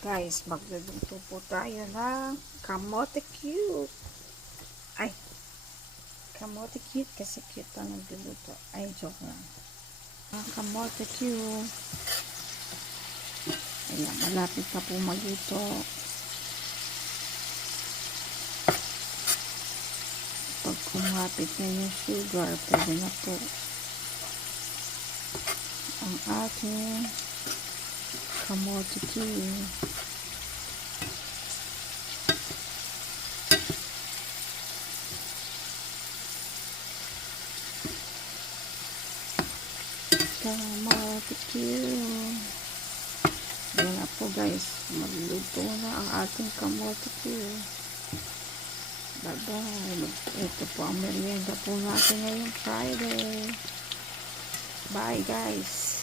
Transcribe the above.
Guys, magluluto po tayo ng kamote cute. Ay, kamote cute kasi cute na nagluluto. Ay, joke lang. Kamote cute. Ayan, malapit na po magluto. Pag kumapit na yung sugar, pwede na po ang ating kamote cute. Kamote cute. Yan na po guys, magluto na ang ating kamote cute. Bye bye. Ito po ang merienda po natin ngayong Friday. Bye guys.